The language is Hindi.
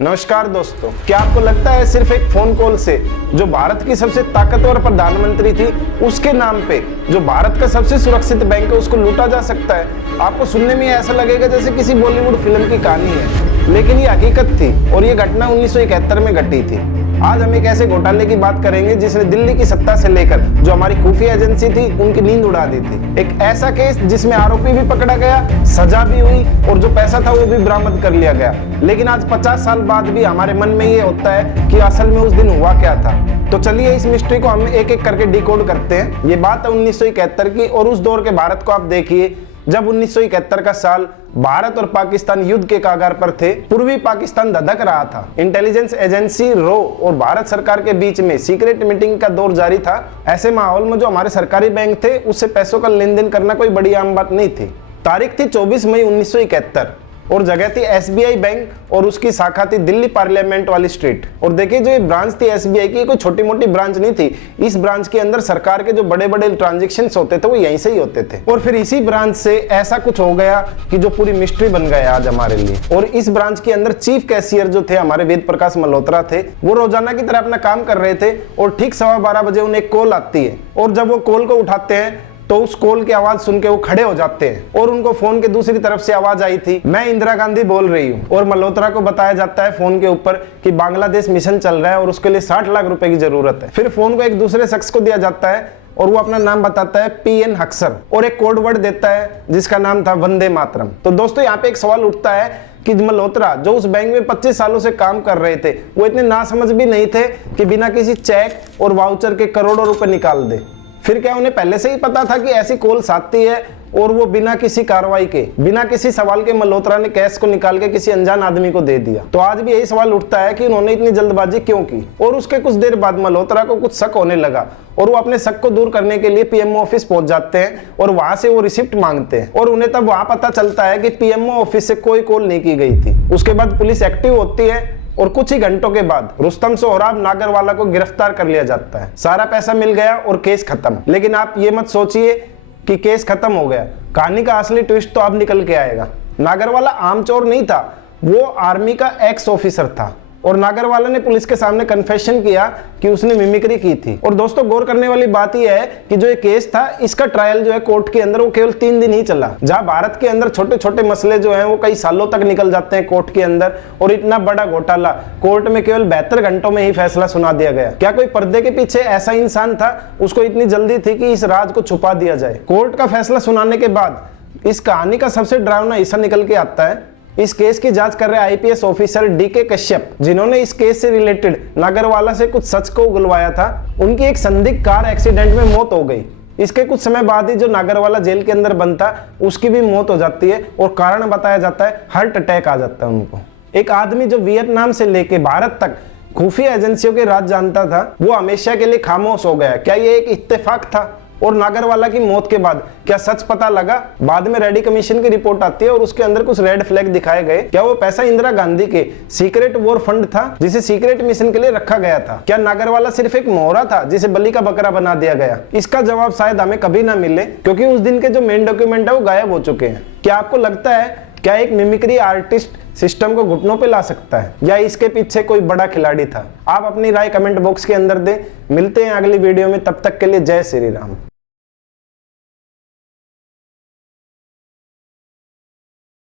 नमस्कार दोस्तों, क्या आपको लगता है सिर्फ एक फोन कॉल से जो भारत की सबसे ताकतवर प्रधानमंत्री थी उसके नाम पे जो भारत का सबसे सुरक्षित बैंक है उसको लूटा जा सकता है? आपको सुनने में ऐसा लगेगा जैसे किसी बॉलीवुड फिल्म की कहानी है, लेकिन ये हकीकत थी और ये घटना 1971 में घटी थी। आज हम एक ऐसे घोटाले की बात करेंगे जिसने दिल्ली की सत्ता से लेकर जो हमारी खुफिया एजेंसी थी उनकी नींद उड़ा दी थी। एक ऐसा केस जिसमें आरोपी भी पकड़ा गया, सजा भी हुई और जो पैसा था वो भी बरामद कर लिया गया। लेकिन आज 50 साल बाद भी हमारे मन में ये होता है कि असल में उस दिन हुआ क्या था। तो चलिए इस मिस्ट्री को हम एक एक करके डिकोड करते हैं। ये बात है 1971 की और उस दौर के भारत को आप देखिए जब 1971 का साल भारत और पाकिस्तान युद्ध के कागार पर थे। पूर्वी पाकिस्तान धधक रहा था। इंटेलिजेंस एजेंसी रो और भारत सरकार के बीच में सीक्रेट मीटिंग का दौर जारी था। ऐसे माहौल में जो हमारे सरकारी बैंक थे उससे पैसों का लेन देन करना कोई बड़ी आम बात नहीं थी। तारीख थी 24 मई 1971 और जगह थी एसबीआई बैंक और उसकी शाखा थी दिल्ली पार्लियामेंट वाली स्ट्रीट। और देखिए जो ये ब्रांच थी एसबीआई की कोई छोटी मोटी ब्रांच नहीं थी। इस ब्रांच के अंदर सरकार के जो बड़े बड़े ट्रांजैक्शंस होते थे वो यहीं से ही होते थे। और फिर इसी ब्रांच से ऐसा कुछ हो गया कि जो पूरी मिस्ट्री बन गया आज हमारे लिए। और इस ब्रांच के अंदर चीफ कैशियर जो थे हमारे वेद प्रकाश मल्होत्रा थे, वो रोजाना की तरह अपना काम कर रहे थे और ठीक 12:15 बजे उन्हें एक कॉल आती है और जब वो कॉल को उठाते हैं तो उस कॉल की आवाज सुन के वो खड़े हो जाते हैं और उनको फोन के दूसरी तरफ से आवाज आई थी, मैं इंदिरा गांधी बोल रही हूँ। और मल्होत्रा को बताया जाता है फोन के ऊपर कि बांग्लादेश मिशन चल रहा है और उसके लिए 60 लाख रुपए की जरूरत है। फिर फोन को एक दूसरे शख्स को दिया जाता है और वो अपना नाम बताता है पीएन हक्सर और एक कोड वर्ड देता है जिसका नाम था वंदे मातरम। तो दोस्तों यहाँ पे एक सवाल उठता है कि मल्होत्रा जो उस बैंक में 25 सालों से काम कर रहे थे वो इतने नासमझ भी नहीं थे कि बिना किसी चेक और वाउचर के करोड़ों रुपए निकाल दे। फिर क्या उन्हें पहले से ही पता था कि ऐसी कॉल्स आती है और वो बिना किसी कार्रवाई के, बिना किसी सवाल के मल्होत्रा ने कैश को निकाल के किसी अनजान आदमी को दे दिया? तो आज भी यही सवाल उठता है कि उन्होंने इतनी जल्दबाजी क्यों की। और उसके कुछ देर बाद मल्होत्रा को कुछ शक होने लगा और वो अपने शक को दूर करने के लिए पीएमओ ऑफिस पहुंच जाते हैं और वहां से वो रिसिप्ट मांगते हैं और उन्हें तब वहां पता चलता है कि पीएमओ ऑफिस से कोई कॉल नहीं की गई थी। उसके बाद पुलिस एक्टिव होती है और कुछ ही घंटों के बाद रुस्तम सोहराब नागरवाला को गिरफ्तार कर लिया जाता है। सारा पैसा मिल गया और केस खत्म। लेकिन आप ये मत सोचिए कि केस खत्म हो गया। कहानी का असली ट्विस्ट तो अब निकल के आएगा। नागरवाला आम चोर नहीं था, वो आर्मी का एक्स ऑफिसर था और नागरवाला ने पुलिस के सामने कन्फेशन किया कि उसने मिमिक्री की थी। और दोस्तों गौर करने वाली बात यह है कि जो ये केस था इसका ट्रायल जो है कोर्ट के अंदर वो केवल 3 दिन ही चला। जहां भारत के अंदर छोटे छोटे मसले जो हैं वो कई सालों तक निकल जाते हैं कोर्ट के अंदर, और इतना बड़ा घोटाला कोर्ट में केवल 72 घंटों में ही फैसला सुना दिया गया। क्या कोई पर्दे के पीछे ऐसा इंसान था, उसको इतनी जल्दी थी कि इस राज को छुपा दिया जाए? कोर्ट का फैसला सुनाने के बाद इस कहानी का सबसे डरावना हिस्सा निकल के आता है। इस केस की जांच कर रहे आईपीएस ऑफिसर डीके कश्यप, जिन्होंने इस केस से रिलेटेड नागरवाला से कुछ सच को उगलवाया था, उनकी एक संदिग्ध कार एक्सीडेंट में मौत हो गई। इसके कुछ समय बाद ही जो नागरवाला जेल के अंदर बंद था उसकी भी मौत हो जाती है और कारण बताया जाता है हार्ट अटैक आ जाता है उनको। एक आदमी जो वियतनाम से लेके भारत तक खुफिया एजेंसियों के राज जानता था वो हमेशा के लिए खामोश हो गया। क्या ये एक इत्तेफाक था? और नागरवाला की मौत के बाद क्या सच पता लगा? बाद में रेड्डी कमीशन की रिपोर्ट आती है और उसके अंदर कुछ रेड फ्लैग दिखाए गए। क्या वो पैसा इंदिरा गांधी के सीक्रेट वॉर फंड था जिसे सीक्रेट मिशन के लिए रखा गया था? क्या नागरवाला सिर्फ एक मोहरा था जिसे बलि का बकरा बना दिया गया? इसका जवाब शायद हमें कभी ना मिले क्योंकि उस दिन के जो मेन डॉक्यूमेंट है वो गायब हो चुके हैं। क्या आपको लगता है क्या एक मिमिक्री आर्टिस्ट सिस्टम को घुटनों पे ला सकता है या इसके पीछे कोई बड़ा खिलाड़ी था? आप अपनी राय कमेंट बॉक्स के अंदर दें। मिलते हैं अगली वीडियो में, तब तक के लिए जय श्री राम।